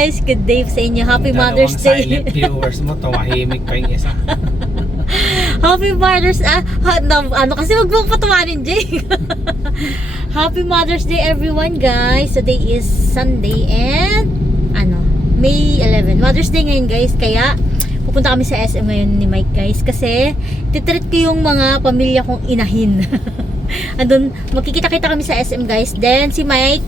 guys, good day sa inyo. Happy Mother's Day. Silent viewers mo, tumahimik pa yung isa. Happy Mother's ano kasi wag mong patawanin, Jay. Happy Mother's Day everyone, guys. Today is Sunday and May 11. Mother's Day ngayon, guys. Kaya pupunta kami sa SM ngayon ni Mike, guys, kasi titreat ko yung mga pamilya kong inahin. Andun, magkikita-kita kami sa SM, guys. Then si Mike,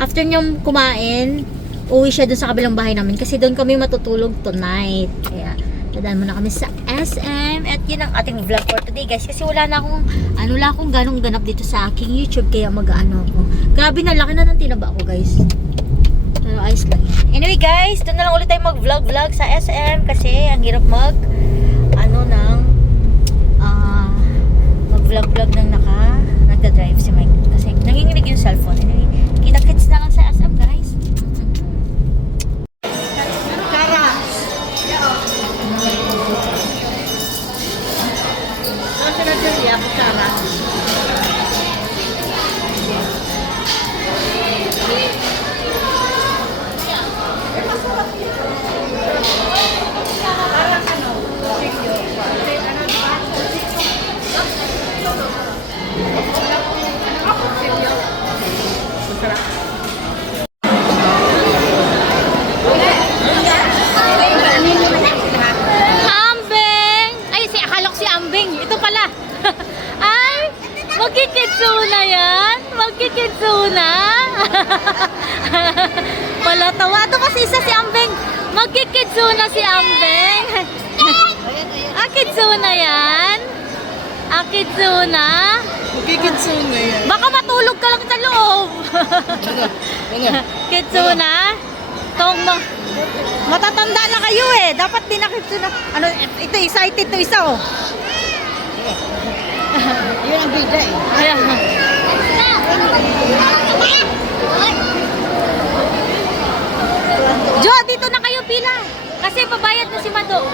after niyang kumain, uwi siya dun sa kabilang bahay namin kasi doon kami matutulog tonight. Kaya dadaan muna kami sa SM at yun ang ating vlog for today, guys, kasi wala akong ganong ganap dito sa aking YouTube, kaya mag-ano ako. Grabe na, laki na ng tinaba ako, guys. Pero ayos lang yan. Anyway, guys, doon na lang ulit tayo mag-vlog sa SM kasi ang hirap mag-vlog ng nagda-drive si Mike kasi nanginginig yung cellphone. Anyway, kita-kits na lang sa SM, guys. Magkikitsuna yan? Magkikitsuna? Palatawa. Ito kasi isa si Ambeng. Magkikitsuna si Ambeng. Kitsuna yan? Kitsuna? Magkikitsuna yan. Baka matulog ka lang sa loob. Kitsuna? Matatanda na kayo eh. Dapat din na kitsuna. Ito excited to isa oh. Yun ang bida eh. Ayan. Jo, dito na kayo pila. Kasi pabayad na si Mado.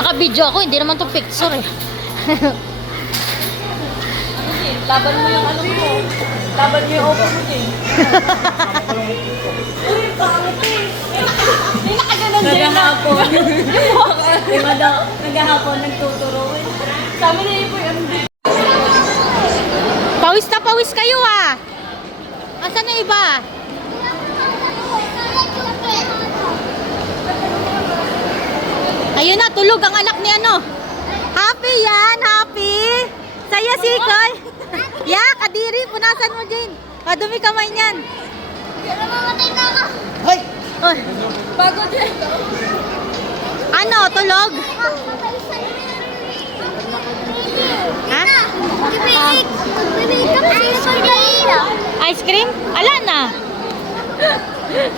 Naka-video ako, hindi naman to picture eh. Laban mo yung ano mo. Laban mo yung open mo din. Uy, pangit eh. Hindi nakaganon din. Nagahapon. Nagahapon, nagtuturo. Sabi na yun po yung Pawis na pawis kayo ah. Asan na iba? Ayun na, tulog ang anak ni ano. Happy yan, happy. Saya si Koy. Ya, kadiri, punasan mo din. Padumi kamay niyan. Namamatay na ako. Hoy! Oy. Pagod yan. Ano, tulog? Ha? Ice cream? Ala na.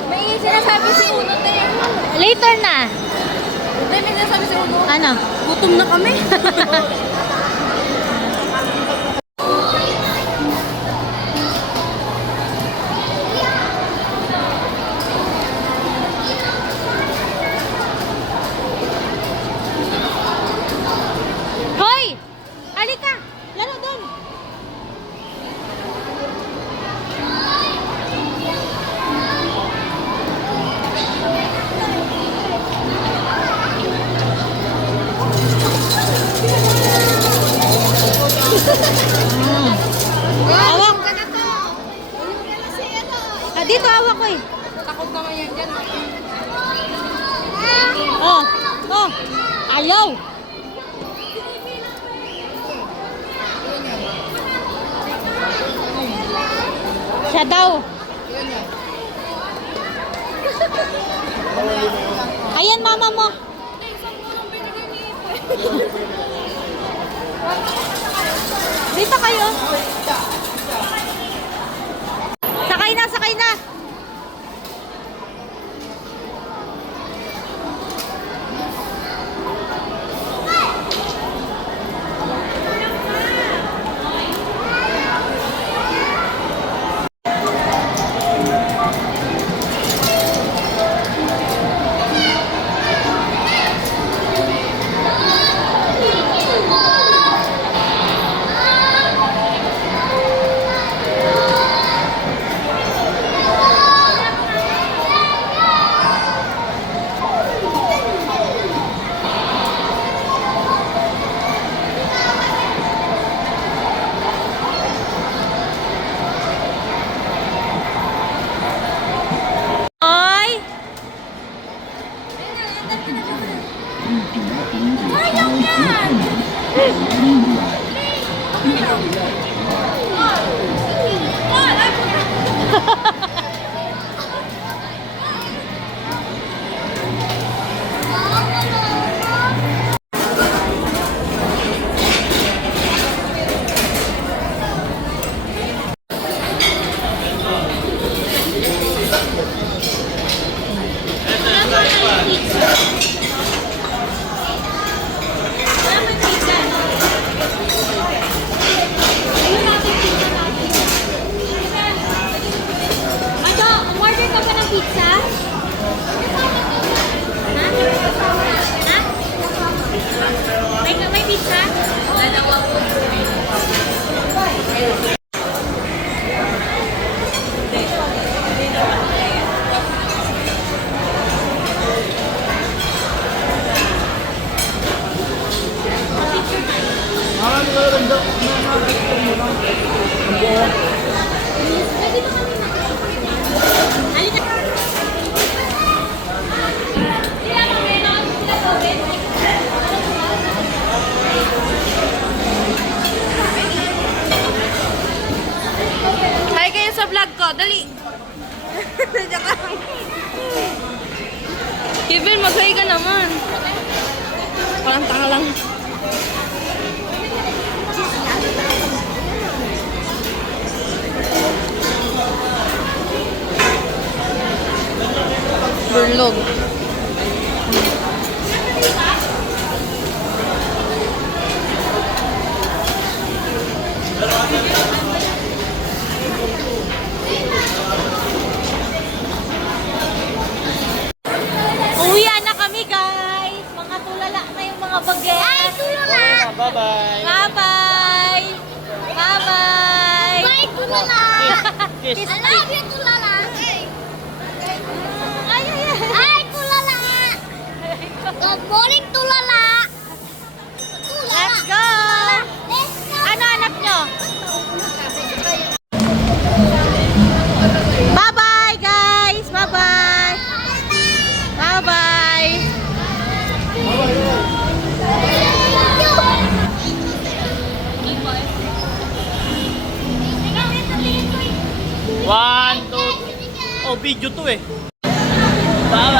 May sinasabi si Uno tayo. Later na. May sinasabi si Uno. Ano? Gutom na kami. Hoy! Halika! Laro doon! Awak! Dito awak ko eh. Takot naman yan dyan. Oh! Oh! Ayaw! Siya daw. Ayan, mama mo. Dito kayo. Sakay na, sakay na. dali. Kevin, mag-hi ka naman. Parang tanga lang. Burlog. Uwian na kami guys. Mga tulala na yung mga baget. Ay, tulala! Bye-bye. Bye-bye! Bye-bye! Bye, tulala! Kiss. I love you, tulala! Ay, ay, ay. Ay, tulala! Good morning, tulala! Tulala! Let's go! Let's go! Ano anak nyo? Bye-bye guys! Bye-bye! Bye-bye! One, two. Oh, video to eh. Bye-bye.